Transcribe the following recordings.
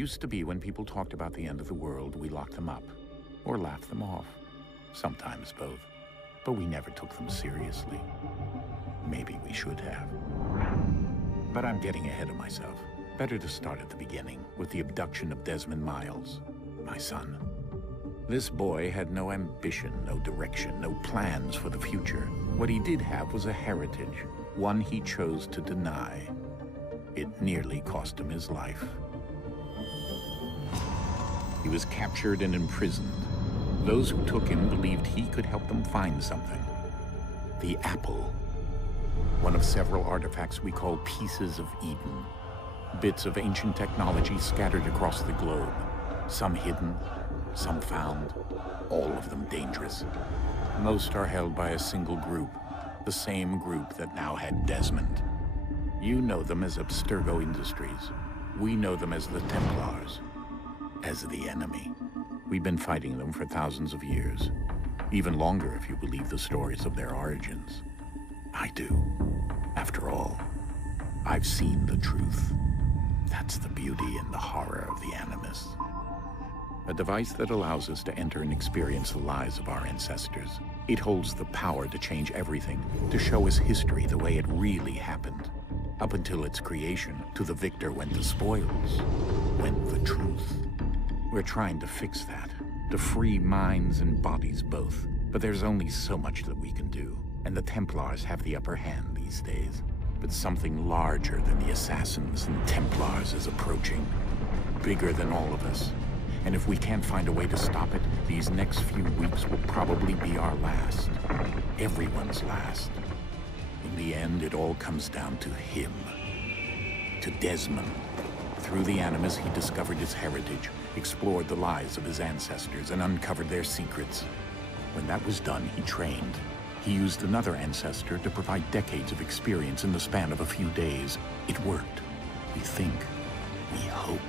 Used to be when people talked about the end of the world, we locked them up or laughed them off. Sometimes both. But we never took them seriously. Maybe we should have. But I'm getting ahead of myself. Better to start at the beginning, with the abduction of Desmond Miles, my son. This boy had no ambition, no direction, no plans for the future. What he did have was a heritage, one he chose to deny. It nearly cost him his life. He was captured and imprisoned. Those who took him believed he could help them find something. The apple. One of several artifacts we call pieces of Eden. Bits of ancient technology scattered across the globe. Some hidden, some found, all of them dangerous. Most are held by a single group, the same group that now had Desmond. You know them as Abstergo Industries. We know them as the Templars, as the enemy. We've been fighting them for thousands of years, even longer if you believe the stories of their origins. I do. After all, I've seen the truth. That's the beauty and the horror of the Animus. A device that allows us to enter and experience the lives of our ancestors. It holds the power to change everything, to show us history the way it really happened. Up until its creation, to the victor went the spoils, went the truth. We're trying to fix that, to free minds and bodies both. But there's only so much that we can do, and the Templars have the upper hand these days. But something larger than the Assassins and Templars is approaching, bigger than all of us. And if we can't find a way to stop it, these next few weeks will probably be our last. Everyone's last. In the end, it all comes down to him. To Desmond. Through the Animus, he discovered his heritage, explored the lives of his ancestors, and uncovered their secrets. When that was done, he trained. He used another ancestor to provide decades of experience in the span of a few days. It worked. We think. We hope.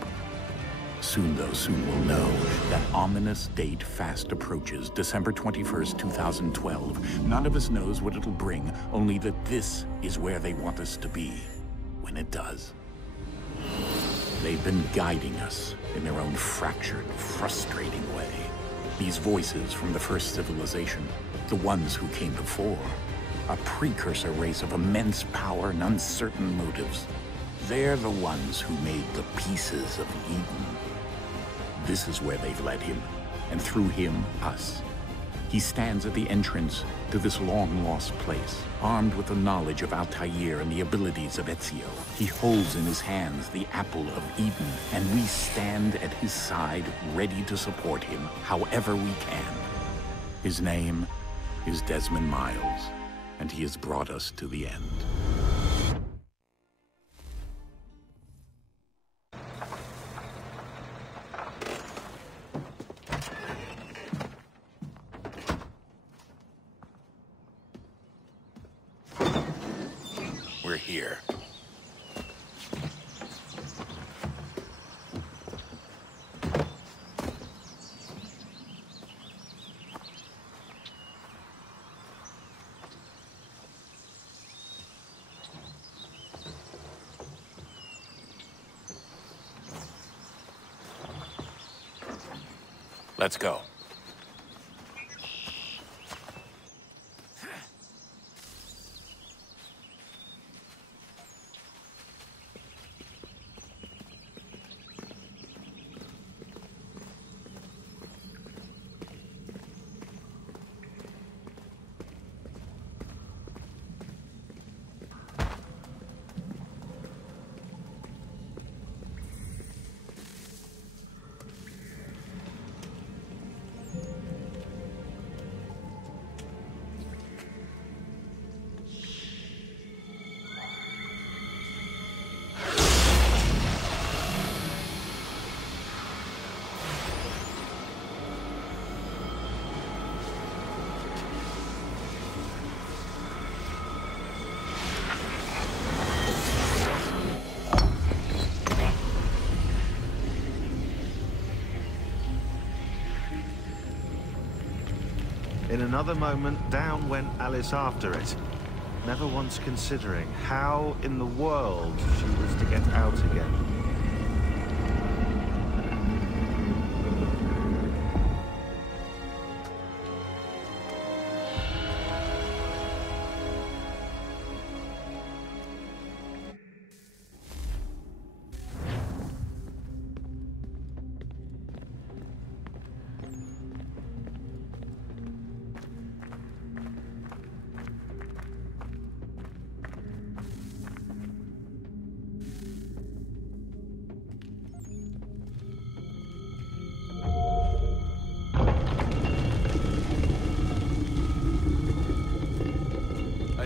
Soon, though, soon we'll know. That ominous date fast approaches, December 21st, 2012. None of us knows what it'll bring, only that this is where they want us to be, when it does. They've been guiding us in their own fractured, frustrating way. These voices from the first civilization, the ones who came before, a precursor race of immense power and uncertain motives. They're the ones who made the pieces of Eden. This is where they've led him, and through him, us. He stands at the entrance to this long-lost place, armed with the knowledge of Altair and the abilities of Ezio. He holds in his hands the apple of Eden, and we stand at his side, ready to support him however we can. His name is Desmond Miles, and he has brought us to the end. We're here. Let's go. In another moment, down went Alice after it, never once considering how in the world she was to get out again.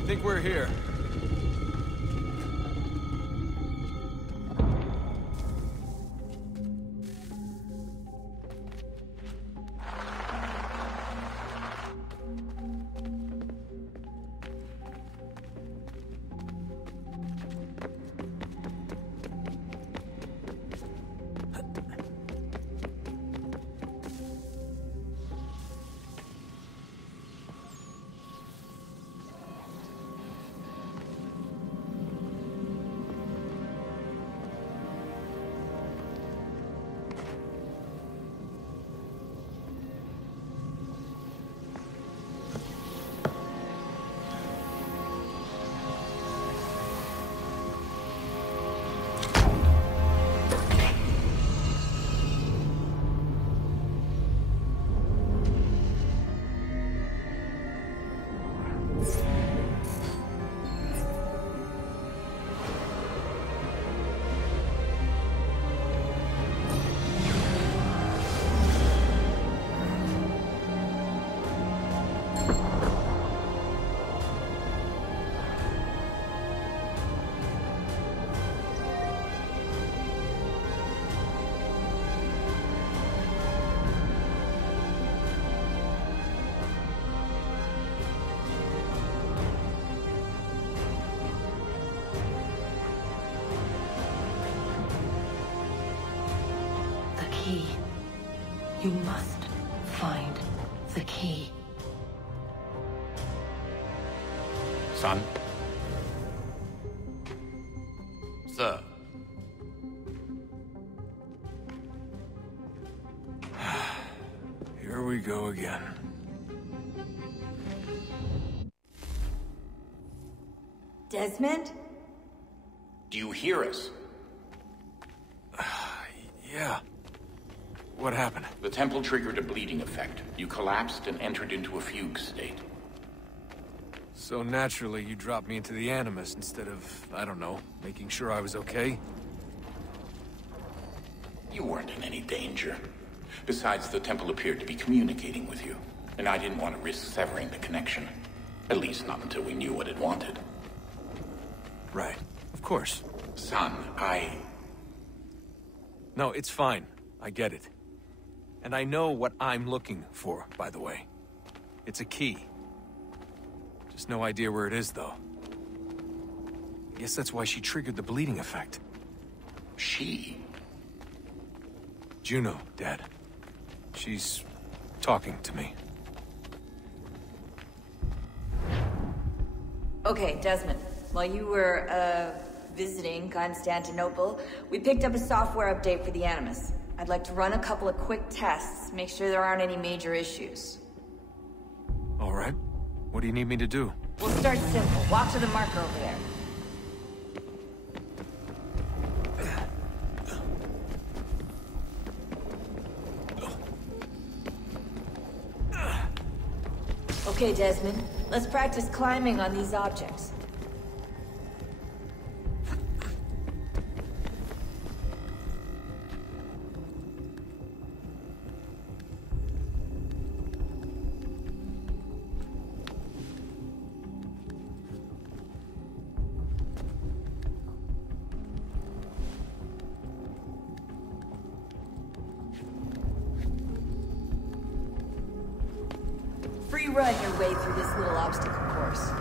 think we're here. You must find the key. Son? Sir. Here we go again. Desmond? Do you hear us? Yeah. What happened? The temple triggered a bleeding effect. You collapsed and entered into a fugue state. So naturally, you dropped me into the Animus instead of, I don't know, making sure I was okay? You weren't in any danger. Besides, the temple appeared to be communicating with you, and I didn't want to risk severing the connection. At least not until we knew what it wanted. Right. Of course. Son, No, it's fine. I get it. And I know what I'm looking for, by the way. It's a key. Just no idea where it is, though. I guess that's why she triggered the bleeding effect. She? Juno, Dad. She's talking to me. Okay, Desmond. While you were, visiting Constantinople, we picked up a software update for the Animus. I'd like to run a couple of quick tests, make sure there aren't any major issues. All right. What do you need me to do? We'll start simple. Walk to the marker over there. Okay, Desmond. Let's practice climbing on these objects. Free run your way through this little obstacle course.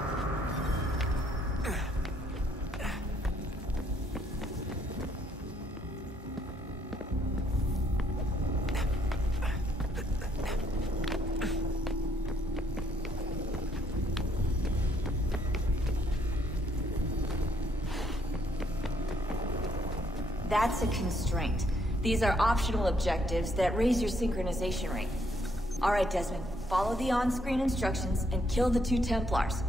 That's a constraint. These are optional objectives that raise your synchronization rate. All right, Desmond. Follow the on-screen instructions and kill the 2 Templars.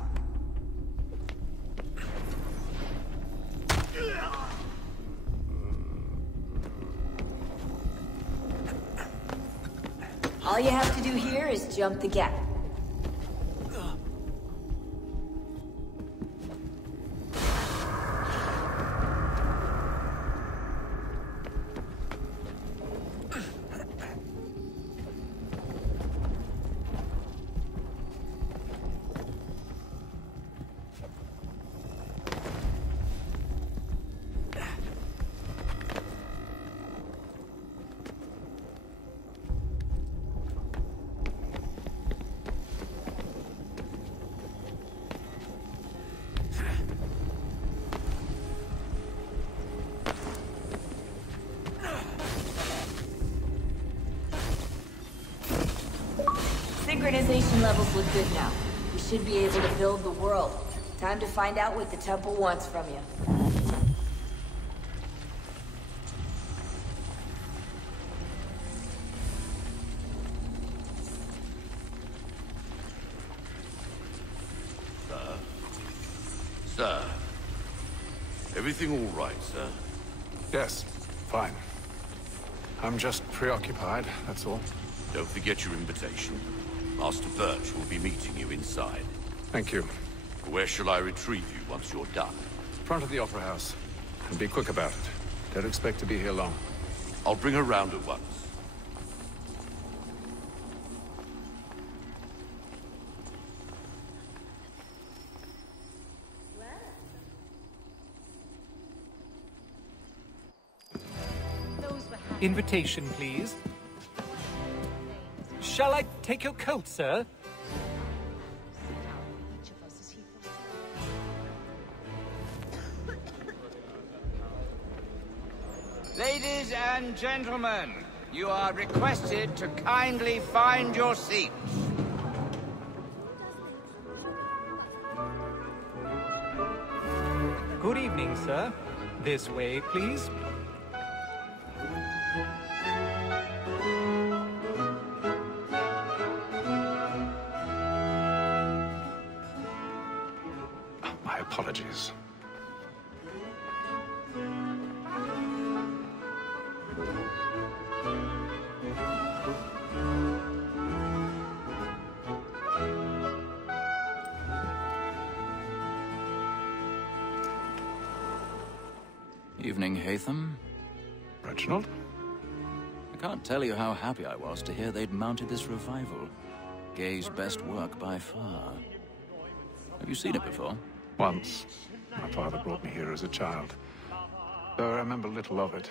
All you have to do here is jump the gap. synchronization levels look good now. We should be able to build the world. Time to find out what the temple wants from you. Sir. Everything all right, sir? Yes, fine. I'm just preoccupied, that's all. Don't forget your invitation. Master Birch will be meeting you inside. Thank you. Where shall I retrieve you once you're done? Front of the Opera House. And be quick about it. Don't expect to be here long. I'll bring her round at once. Invitation, please. Shall I take your coat, sir? Ladies and gentlemen, you are requested to kindly find your seats. Good evening, sir. This way, please. My apologies. Evening, Haytham. Reginald? I can't tell you how happy I was to hear they'd mounted this revival. Gay's best work by far. Have you seen it before? Once. My father brought me here as a child. Though I remember little of it.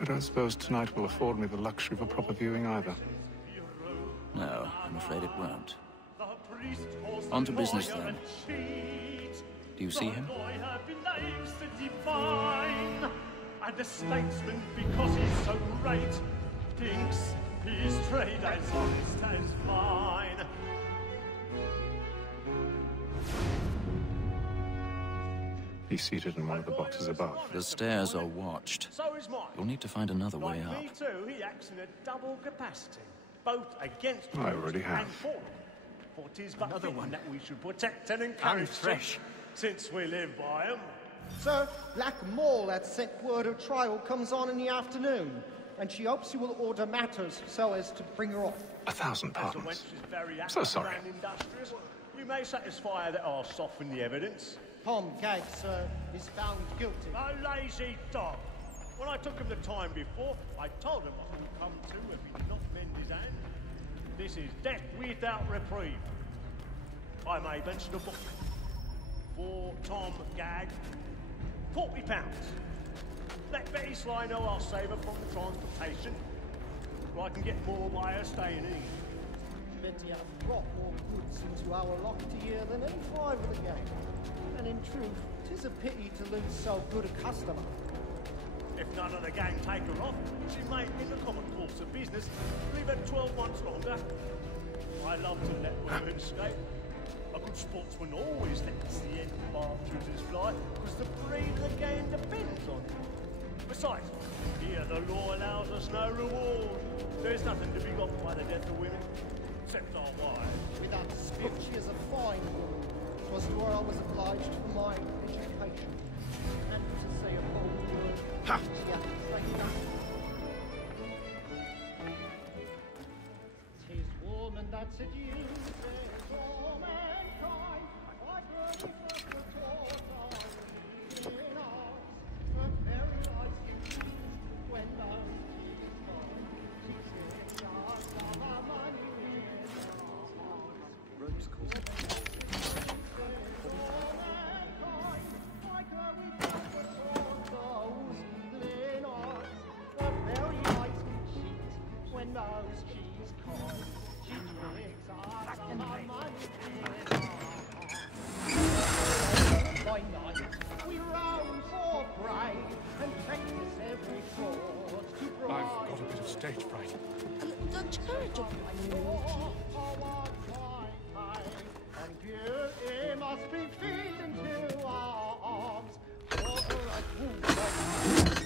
I don't suppose tonight will afford me the luxury of a proper viewing either. No, I'm afraid it won't. On to business then. Do you see him? And the statesman, because he's so great, thinks his trade as honest as mine. He's seated in one of the boxes above. The stairs are watched. So is mine. You'll need to find another way Like up. me too, he acts in a double capacity, both against I already have. and for them. For 'tis but fitting that we should protect and encourage them, since we live by them. Sir, Black Mole had sent word her trial comes on in the afternoon, and she hopes you will order matters so as to bring her off. 1,000 As the pardons. wench is very So active sorry. and industrious, you may satisfy her that I'll soften the evidence. Tom Gag, sir, is found guilty. A lazy dog. When I took him the time before, I told him what would come to if he did not mend his hand. This is death without reprieve. I may mention a book. For Tom Gag, £40. Let Betty Sly know I'll save her from the transportation. Or I can get more by her staying in. Betty hath brought more goods into our lock to year than any five of the gang. And in truth, 'tis a pity to lose so good a customer. If none of the gang take her off, she may, in the common course of business, leave her 12 months longer. I love to let women escape. A good sportsman always lets the end partridges fly, because the breed of the game depends on it. Besides, here the law allows us no reward. There's nothing to be got by the death of women, except our wives. Without dispute, she is a fine woman. 'Twas to her I was obliged for my education. And to say a bold word, she hath trained us. 'Tis woman that seduces all mankind. I burn the torch in arms. Her very eyes confused when those keys fall. She sings us of our money in our hearts. I've got a bit of stage fright. such courage of you, And beauty must be feeding to our arms. Over a pool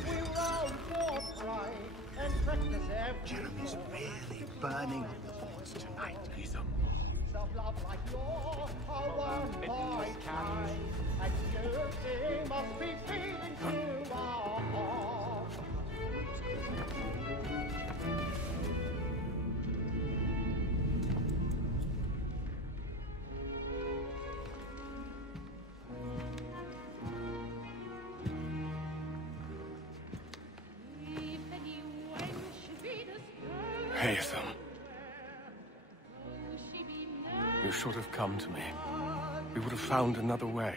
we roll forthright and practice every Jeremy's really burning on the boards tonight. He's a of love like yours are one by kind. And beauty must be feeding to our arms. Haytham. You should have come to me. We would have found another way.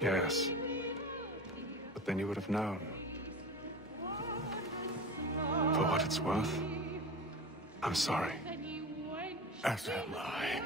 Yes. But then you would have known. For what it's worth, I'm sorry. As am I.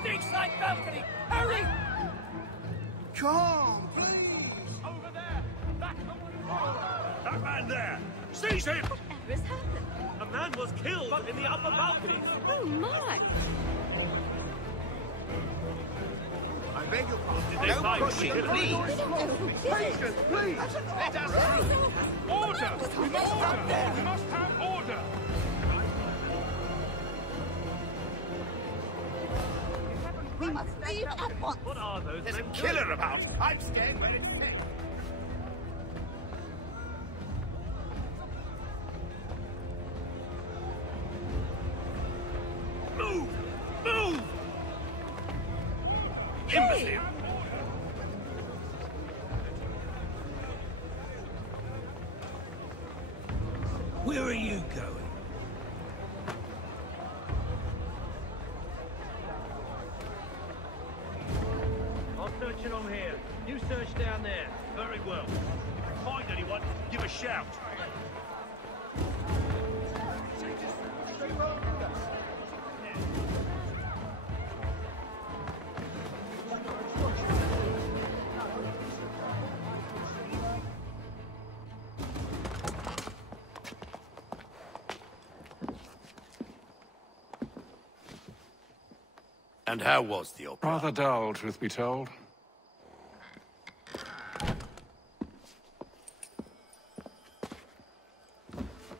Stage-side balcony! Hurry! Come, please! Over there! That man there! Seize him! Whatever has happened? A man was killed in the upper balcony! Oh my! I beg your pardon. Did they No find pushing, the killer? please! We don't know who did it! Patience, please! Let us through! Order! We must have, we must have order! We must leave at once! What are those There's a men killer doing? about. I'm staying where it's safe. Move! Move! Hey! Where are you going? I'm searching on here. You search down there. Very well. If you find anyone, give a shout. And how was the opera? Rather dull, truth be told.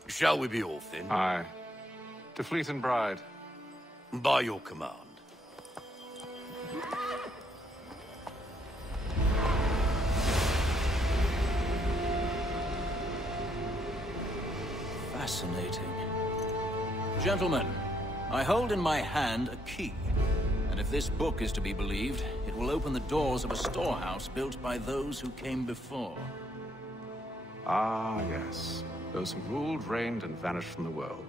Shall we be off then? Aye. To Fleet and Bride. By your command. Fascinating. Gentlemen, I hold in my hand a key. And if this book is to be believed, it will open the doors of a storehouse built by those who came before. Ah, yes. Those who ruled, reigned, and vanished from the world.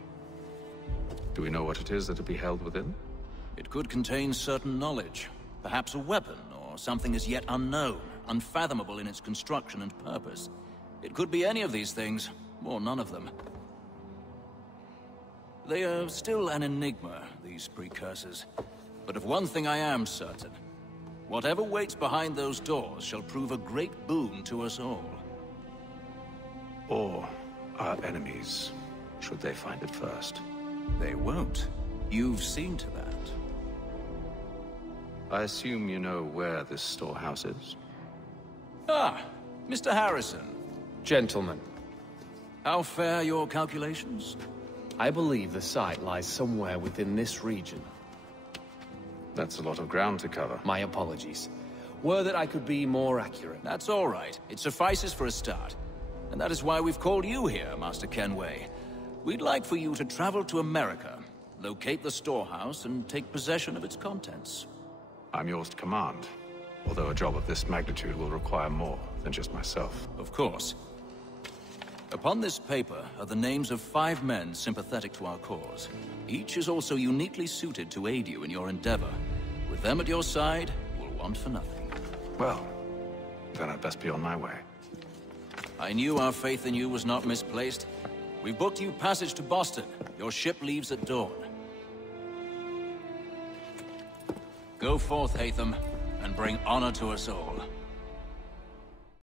Do we know what it is that will be held within? It could contain certain knowledge. Perhaps a weapon, or something as yet unknown, unfathomable in its construction and purpose. It could be any of these things, or none of them. They are still an enigma, these precursors. But of one thing I am certain. Whatever waits behind those doors shall prove a great boon to us all. Or our enemies, should they find it first. They won't. You've seen to that. I assume you know where this storehouse is? Ah, Mr. Harrison. Gentlemen, How fare your calculations? I believe the site lies somewhere within this region. That's a lot of ground to cover. My apologies. Were that I could be more accurate. That's all right. It suffices for a start. And that is why we've called you here, Master Kenway. We'd like for you to travel to America, locate the storehouse and take possession of its contents. I'm yours to command, although a job of this magnitude will require more than just myself. Of course. Upon this paper are the names of 5 men sympathetic to our cause. Each is also uniquely suited to aid you in your endeavor. With them at your side, you'll want for nothing. Well, then I'd best be on my way. I knew our faith in you was not misplaced. We've booked you passage to Boston. Your ship leaves at dawn. Go forth, Hatham, and bring honor to us all.